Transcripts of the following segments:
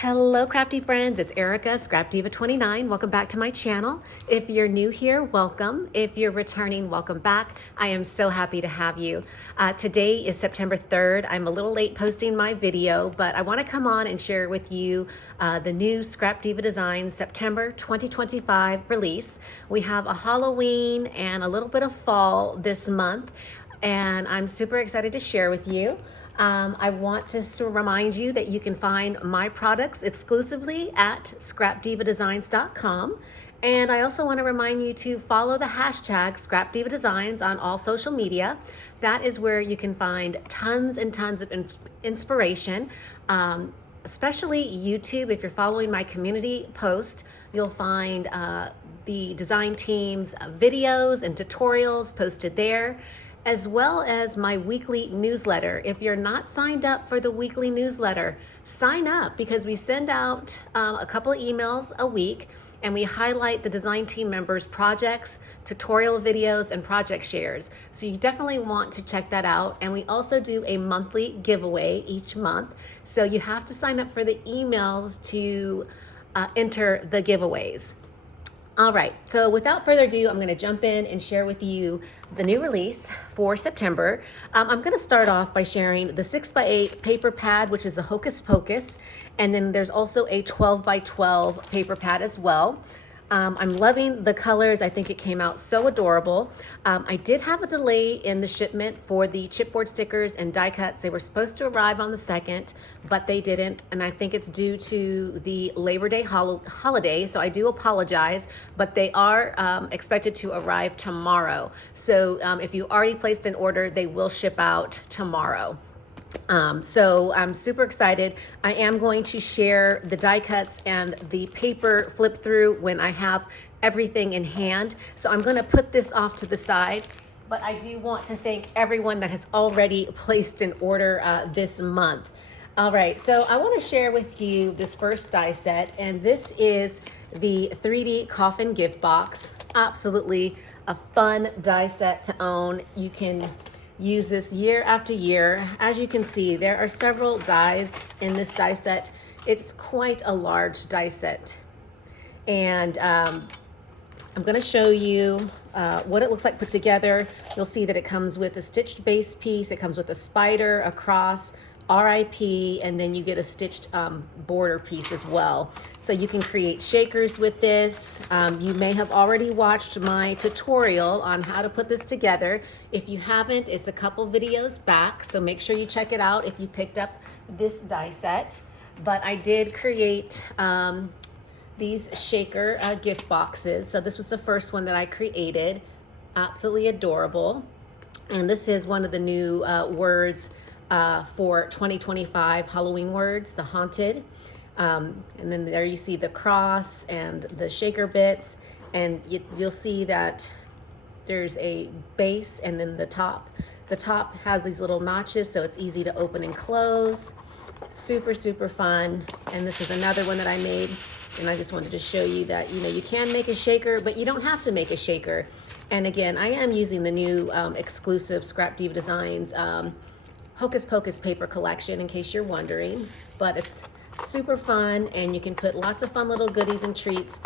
Hello crafty friends, it's Erica, ScrapDiva 29. Welcome back to my channel. If you're new here, welcome. If you're returning, welcome back. I am so happy to have you. Today is September 3rd. I'm a little late posting my video, but I want to come on and share with you the new ScrapDiva Designs September 2025 release. We have a Halloween and a little bit of fall this month, and I'm super excited to share with you. I want to remind you that you can find my products exclusively at ScrapDivaDesigns.com. And I also want to remind you to follow the hashtag ScrapDivaDesigns on all social media. That is where you can find tons and tons of inspiration, especially YouTube. If you're following my community post, you'll find the design team's videos and tutorials posted there, as well as my weekly newsletter. If you're not signed up for the weekly newsletter, sign up, because we send out a couple of emails a week, and we highlight the design team members' projects, tutorial videos, and project shares. So you definitely want to check that out. And we also do a monthly giveaway each month. So you have to sign up for the emails to enter the giveaways. All right, so without further ado, I'm going to jump in and share with you the new release for September. I'm going to start off by sharing the 6x8 paper pad, which is the Hocus Pocus, and then there's also a 12x12 paper pad as well. I'm loving the colors. I think it came out so adorable. I did have a delay in the shipment for the chipboard stickers and die cuts. They were supposed to arrive on the 2nd, but they didn't. And I think it's due to the Labor Day holiday. So I do apologize, but they are expected to arrive tomorrow. So if you already placed an order, they will ship out tomorrow. So I'm super excited. I am going to share the die cuts and the paper flip through when I have everything in hand. So I'm going to put this off to the side, but I do want to thank everyone that has already placed an order this month. All right, so I want to share with you this first die set, and this is the 3D Coffin gift box. Absolutely a fun die set to own. You can use this year after year. As you can see, there are several dies in this die set. It's quite a large die set. And I'm gonna show you what it looks like put together. You'll see that it comes with a stitched base piece. It comes with a spider, a cross, RIP, and then you get a stitched border piece as well. So you can create shakers with this. You may have already watched my tutorial on how to put this together. If you haven't, it's a couple videos back, so make sure you check it out if you picked up this die set. But I did create these shaker gift boxes. So this was the first one that I created. Absolutely adorable. And this is one of the new words for 2025 Halloween words, the haunted. And then there you see the cross and the shaker bits, and you'll see that there's a base, and then the top has these little notches, so it's easy to open and close. Super, super fun. And this is another one that I made, and I just wanted to show you that, you know, you can make a shaker, but you don't have to make a shaker. And again, I am using the new exclusive ScrapDiva Designs Hocus Pocus paper collection, in case you're wondering. But it's super fun, and you can put lots of fun little goodies and treats.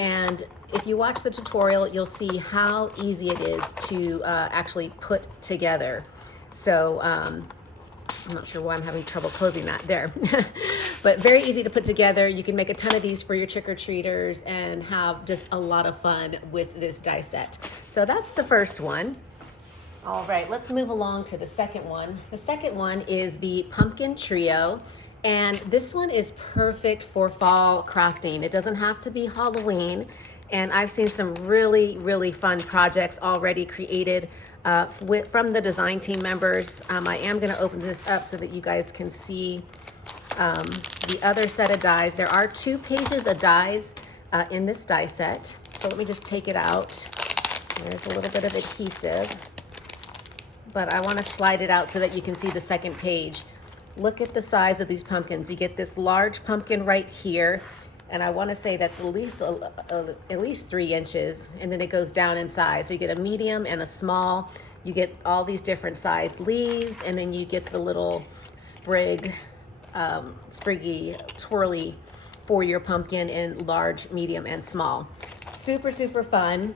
And if you watch the tutorial, you'll see how easy it is to actually put together. So I'm not sure why I'm having trouble closing that there. But very easy to put together. You can make a ton of these for your trick-or-treaters and have just a lot of fun with this die set. So that's the first one. All right, let's move along to the second one. The second one is the Pumpkin Trio, and this one is perfect for fall crafting. It doesn't have to be Halloween, and I've seen some really, really fun projects already created from the design team members. I am gonna open this up so that you guys can see the other set of dies. There are 2 pages of dies in this die set. So let me just take it out. There's a little bit of adhesive, but I want to slide it out so that you can see the second page. Look at the size of these pumpkins. You get this large pumpkin right here, and I want to say that's at least 3 inches, and then it goes down in size. So you get a medium and a small. You get all these different size leaves, and then you get the little sprig spriggy, twirly for your pumpkin in large, medium, and small. Super, super fun.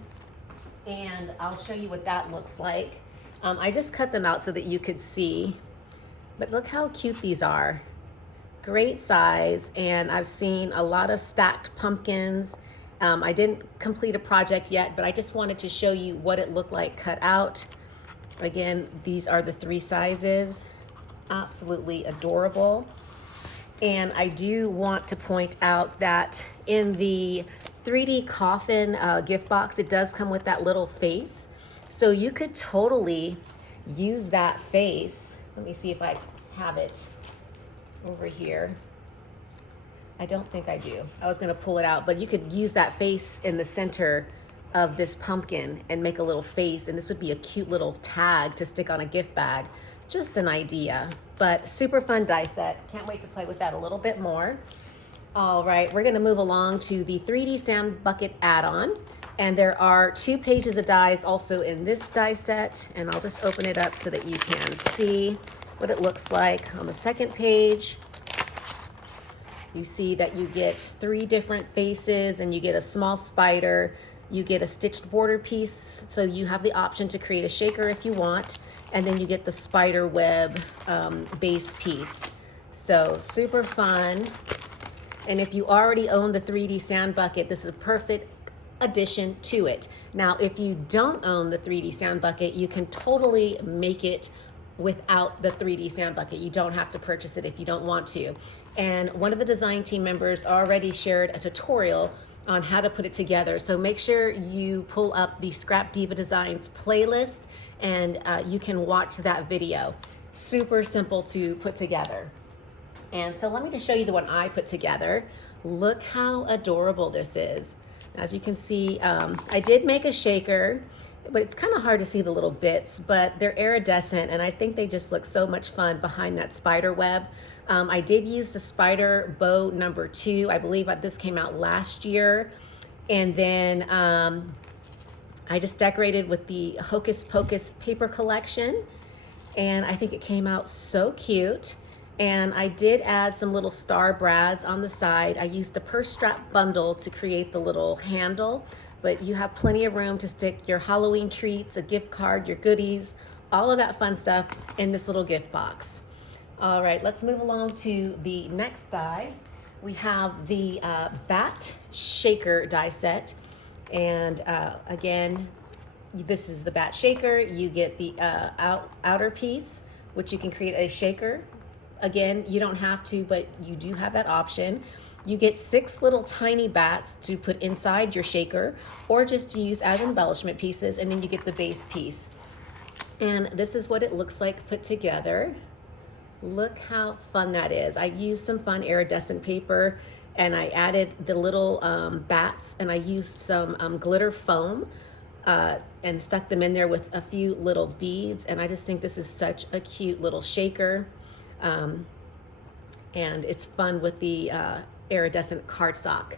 And I'll show you what that looks like. I just cut them out so that you could see, but look how cute these are. Great size, and I've seen a lot of stacked pumpkins. I didn't complete a project yet, but I just wanted to show you what it looked like cut out. Again, these are the 3 sizes. Absolutely adorable. And I do want to point out that in the 3D Coffin gift box, it does come with that little face. So you could totally use that face. Let me see if I have it over here. I don't think I do. I was gonna pull it out, but you could use that face in the center of this pumpkin and make a little face, and this would be a cute little tag to stick on a gift bag. Just an idea, but super fun die set. Can't wait to play with that a little bit more. All right, we're gonna move along to the 3D sand bucket add-on, and there are 2 pages of dies also in this die set, and I'll just open it up so that you can see what it looks like. On the second page, you see that you get 3 different faces, and you get a small spider, you get a stitched border piece, so you have the option to create a shaker if you want, and then you get the spider web base piece. So super fun. And if you already own the 3D sand bucket, this is a perfect addition to it. Now, if you don't own the 3D sand bucket, you can totally make it without the 3D sand bucket. You don't have to purchase it if you don't want to. And one of the design team members already shared a tutorial on how to put it together. So make sure you pull up the ScrapDiva Designs playlist, and you can watch that video. Super simple to put together. And so let me just show you the one I put together. Look how adorable this is. As you can see, I did make a shaker, but it's kind of hard to see the little bits, but they're iridescent, and I think they just look so much fun behind that spider web. I did use the spider bow number 2. I believe this came out last year. And then I just decorated with the Hocus Pocus paper collection, and I think it came out so cute. And I did add some little star brads on the side. I used the purse strap bundle to create the little handle, but you have plenty of room to stick your Halloween treats, a gift card, your goodies, all of that fun stuff in this little gift box. All right, let's move along to the next die. We have the bat shaker die set. And again, this is the bat shaker. You get the outer piece, which you can create a shaker. Again, you don't have to, but you do have that option. You get 6 little tiny bats to put inside your shaker, or just to use as embellishment pieces, and then you get the base piece. And this is what it looks like put together. Look how fun that is. I used some fun iridescent paper, and I added the little bats, and I used some glitter foam and stuck them in there with a few little beads. And I just think this is such a cute little shaker. And it's fun with the iridescent cardstock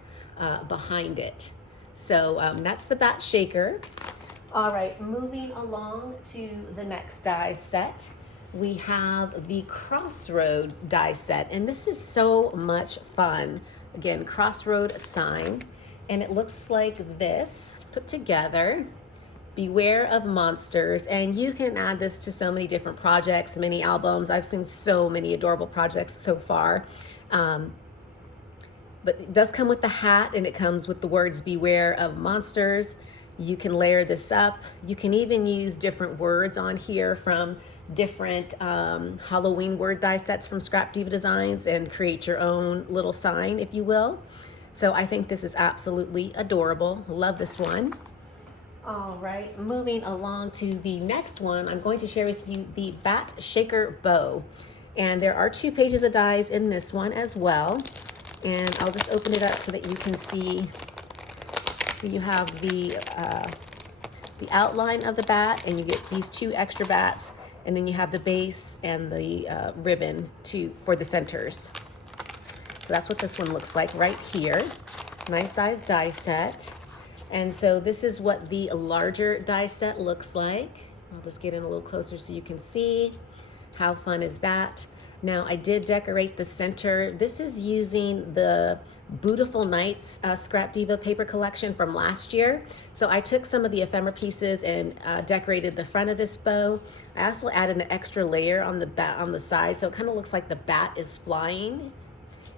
behind it. So that's the bat shaker. All right, moving along to the next die set, we have the Crossroad die set, and this is so much fun. Again, Crossroad sign, and it looks like this put together. Beware of monsters, and you can add this to so many different projects, mini albums. I've seen so many adorable projects so far. But it does come with the hat, and it comes with the words beware of monsters. You can layer this up. You can even use different words on here from different Halloween word die sets from ScrapDiva Designs and create your own little sign, if you will. So I think this is absolutely adorable. Love this one. All right, moving along to the next one, I'm going to share with you the Bat Shaker Bow. And there are 2 pages of dies in this one as well. And I'll just open it up so that you can see. So you have the outline of the bat, and you get these 2 extra bats, and then you have the base and the ribbon for the centers. So that's what this one looks like right here. Nice size die set. And so this is what the larger die set looks like. I'll just get in a little closer so you can see. How fun is that? Now I did decorate the center. This is using the Beautiful Nights Scrap Diva paper collection from last year. So I took some of the ephemera pieces and decorated the front of this bow. I also added an extra layer on the bat on the side, so it kind of looks like the bat is flying.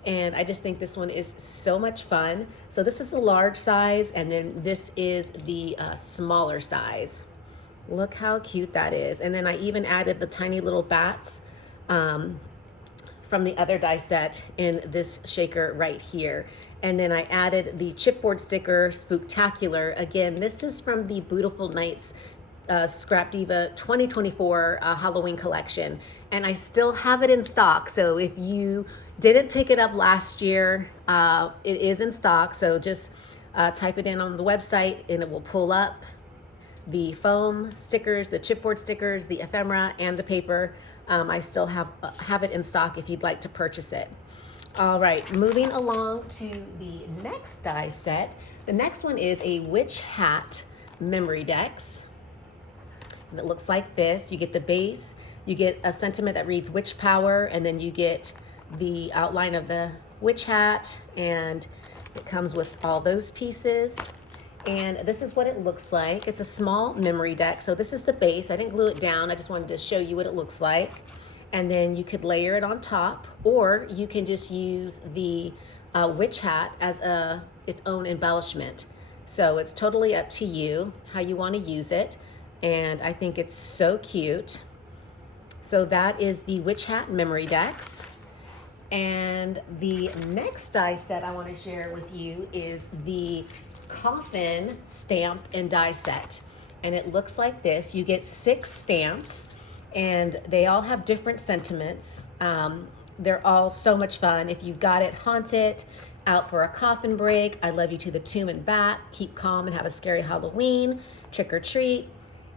And I just think this one is so much fun. So this is the large size, and then this is the smaller size. Look how cute that is. And then I even added the tiny little bats from the other die set in this shaker right here. And then I added the chipboard sticker Spooktacular. Again, this is from the Beautiful Nights Scrap Diva 2024 Halloween collection. And I still have it in stock. So if you didn't pick it up last year, it is in stock. So just type it in on the website and it will pull up the foam stickers, the chipboard stickers, the ephemera, and the paper. I still have it in stock if you'd like to purchase it. All right, moving along to the next die set. The next one is a witch hat memory decks. And it looks like this. You get the base, you get a sentiment that reads witch power, and then you get the outline of the witch hat, and it comes with all those pieces. And this is what it looks like. It's a small memory deck. So this is the base. I didn't glue it down. I just wanted to show you what it looks like. And then you could layer it on top, or you can just use the witch hat as its own embellishment. So it's totally up to you how you want to use it. And I think it's so cute. So that is the witch hat memory decks. And the next die set I want to share with you is the Coffin stamp and die set. And it looks like this. You get 6 stamps and they all have different sentiments. They're all so much fun. If you've got it haunted, out for a coffin break, I love you to the tomb and back, keep calm and have a scary Halloween, trick or treat,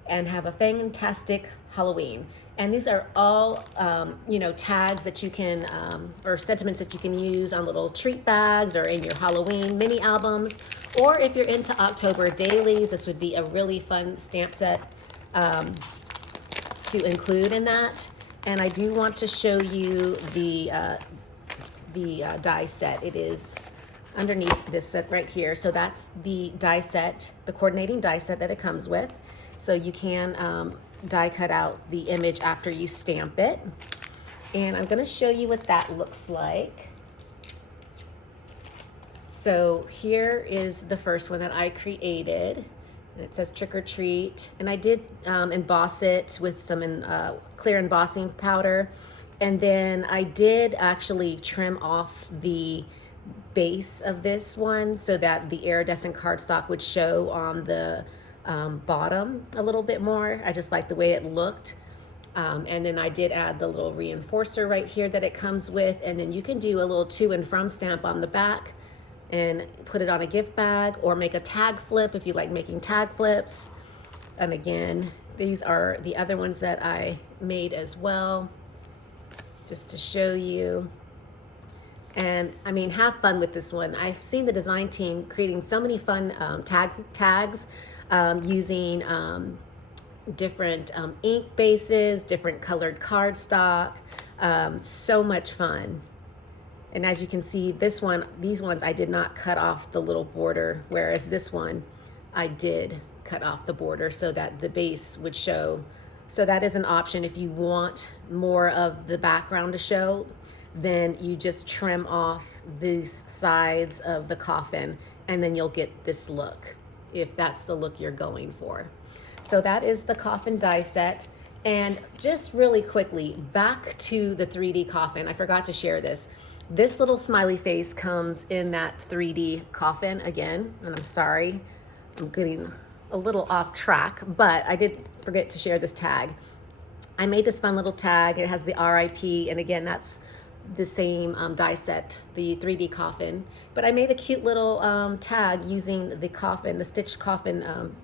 and have a fantastic Halloween. And these are all, tags that you can, or sentiments that you can use on little treat bags or in your Halloween mini albums. Or if you're into October dailies, this would be a really fun stamp set to include in that. And I do want to show you the die set. It is underneath this set right here. So that's the die set, the coordinating die set that it comes with. So you can die cut out the image after you stamp it. And I'm going to show you what that looks like. So here is the first one that I created. And it says trick or treat. And I did emboss it with some clear embossing powder. And then I did actually trim off the base of this one so that the iridescent cardstock would show on the bottom a little bit more. I just like the way it looked. And then I did add the little reinforcer right here that it comes with. And then you can do a little to and from stamp on the back and put it on a gift bag, or make a tag flip if you like making tag flips. And again, these are the other ones that I made as well, just to show you. And I mean, have fun with this one. I've seen the design team creating so many fun tags using different ink bases, different colored cardstock, so much fun. And as you can see, these ones I did not cut off the little border, whereas this one I did cut off the border so that the base would show. So that is an option. If you want more of the background to show, then you just trim off these sides of the coffin and then you'll get this look, if that's the look you're going for. So that is the coffin die set. And just really quickly, back to the 3D coffin. I forgot to share this. This little smiley face comes in that 3D coffin again, and I'm sorry, I'm getting a little off track, but I did forget to share this tag. I made this fun little tag. It has the RIP, and again, that's the same die set, the 3D coffin. But I made a cute little tag using the coffin, the stitched coffin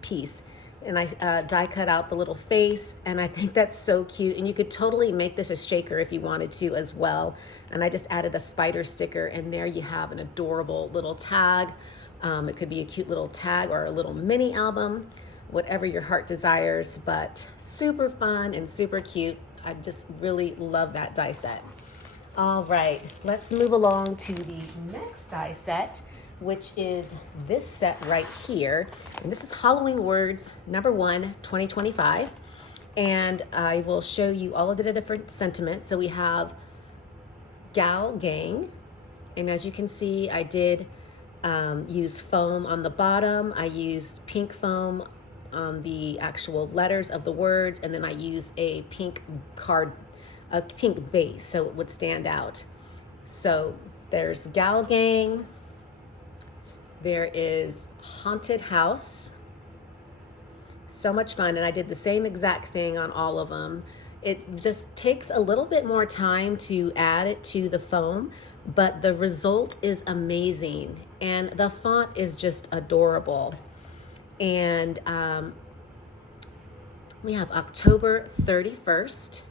piece. And I die cut out the little face, and I think that's so cute. And you could totally make this a shaker if you wanted to as well. And I just added a spider sticker, and there you have an adorable little tag. It could be a cute little tag or a little mini album, whatever your heart desires, but super fun and super cute. I just really love that die set. All right, let's move along to the next die set, which is this set right here. And this is Halloween Words #1, 2025. And I will show you all of the different sentiments. So we have Gal Gang. And as you can see, I did use foam on the bottom. I used pink foam on the actual letters of the words. And then I used a pink base so it would stand out. So there's Gal Gang, there is Haunted House. So much fun, and I did the same exact thing on all of them. It just takes a little bit more time to add it to the foam, but the result is amazing, and the font is just adorable. And we have October 31st.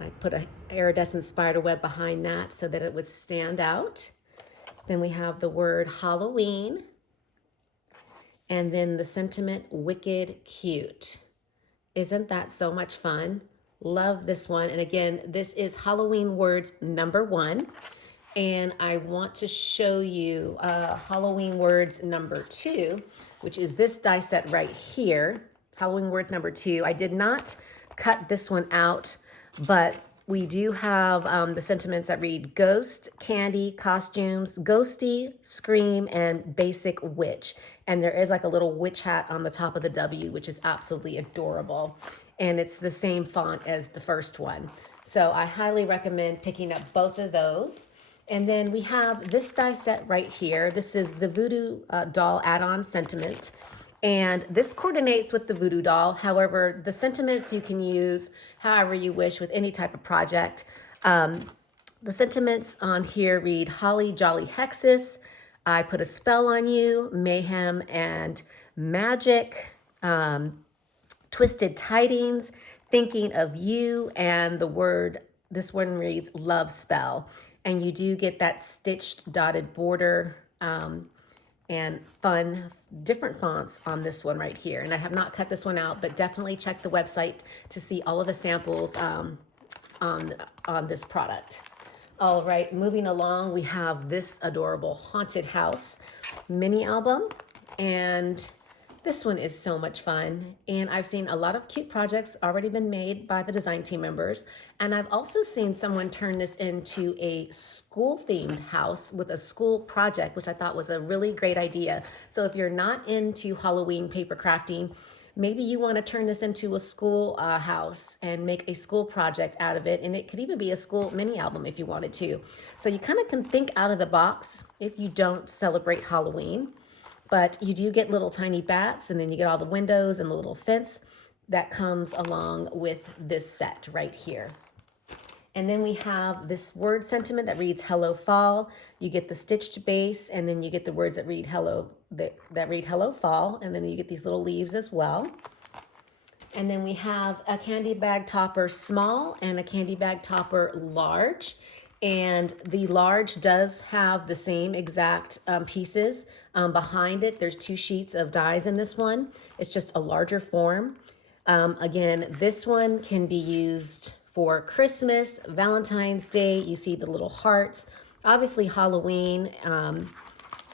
I put an iridescent spider web behind that so that it would stand out. Then we have the word Halloween. And then the sentiment, wicked cute. Isn't that so much fun? Love this one. And again, this is Halloween Words #1. And I want to show you Halloween Words #2, which is this die set right here. Halloween Words #2. I did not cut this one out, but we do have the sentiments that read ghost, candy, costumes, ghosty, scream, and basic witch. And there is like a little witch hat on the top of the W, which is absolutely adorable. And it's the same font as the first one. So I highly recommend picking up both of those. And then we have this die set right here. This is the Voodoo Doll add-on sentiment. And this coordinates with the Voodoo Doll. However, the sentiments you can use however you wish with any type of project. The sentiments on here read Holly Jolly Hexus, I Put a Spell on You, Mayhem and Magic, Twisted Tidings, Thinking of You, and this one reads Love Spell. And you do get that stitched dotted border and fun, different fonts on this one right here. And I have not cut this one out, but definitely check the website to see all of the samples on this product. All right, moving along, we have this adorable Haunted House mini album. And this one is so much fun. And I've seen a lot of cute projects already been made by the design team members. And I've also seen someone turn this into a school-themed house with a school project, which I thought was a really great idea. So if you're not into Halloween paper crafting, maybe you want to turn this into a school house and make a school project out of it. And it could even be a school mini album if you wanted to. So you kind of can think out of the box if you don't celebrate Halloween. But you do get little tiny bats, and then you get all the windows and the little fence that comes along with this set right here. And then we have this word sentiment that reads Hello Fall. You get the stitched base, and then you get the words that read Hello Fall, and then you get these little leaves as well. And then we have a candy bag topper small and a candy bag topper large. And the large does have the same exact pieces behind it. There's 2 sheets of dies in this one. It's just a larger form. Again, this one can be used for Christmas, Valentine's Day. You see the little hearts. Obviously Halloween,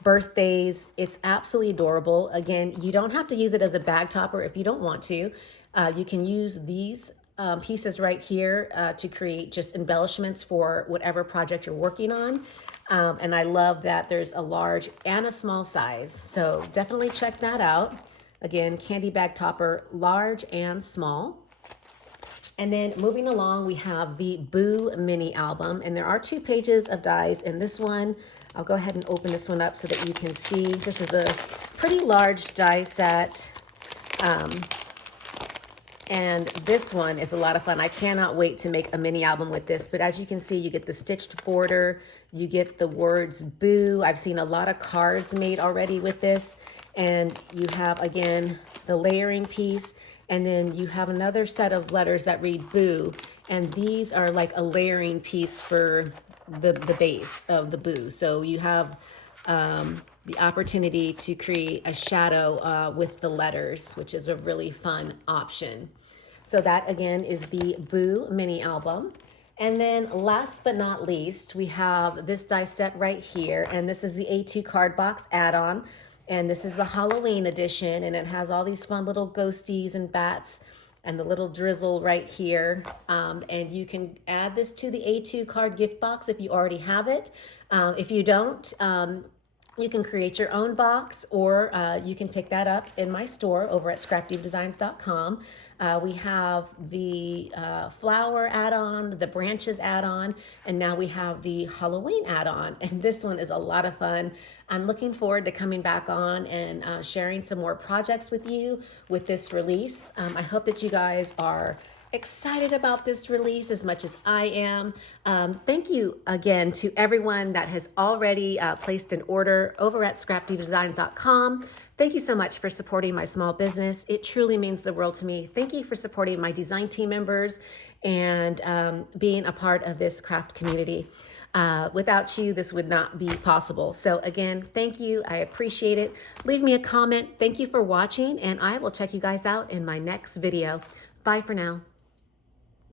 birthdays. It's absolutely adorable. Again, you don't have to use it as a bag topper if you don't want to. You can use these pieces right here to create just embellishments for whatever project you're working on. And I love that there's a large and a small size. So definitely check that out. Again, candy bag topper, large and small. And then moving along, we have the Boo mini album. And there are 2 pages of dies in this one. I'll go ahead and open this one up so that you can see. This is a pretty large die set. And this one is a lot of fun. I cannot wait to make a mini album with this. But as you can see, you get the stitched border. You get the words boo. I've seen a lot of cards made already with this. And you have, again, the layering piece. And then you have another set of letters that read boo. And these are like a layering piece for the base of the boo. So you have the opportunity to create a shadow with the letters, which is a really fun option. So that again is the Boo mini album. And then last but not least, we have this die set right here. And this is the A2 card box add-on. And this is the Halloween edition. And it has all these fun little ghosties and bats and the little drizzle right here. And you can add this to the A2 card gift box if you already have it. If you don't, you can create your own box, or you can pick that up in my store over at ScrapDivaDesigns.com. We have the flower add-on, the branches add-on, and now we have the Halloween add-on. And this one is a lot of fun. I'm looking forward to coming back on and sharing some more projects with you with this release. I hope that you guys are excited about this release as much as I am. Thank you again to everyone that has already placed an order over at ScrapDivaDesigns.com. Thank you so much for supporting my small business. It truly means the world to me. Thank you for supporting my design team members and being a part of this craft community. Without you, this would not be possible. So again, thank you. I appreciate it. Leave me a comment. Thank you for watching, and I will check you guys out in my next video. Bye for now.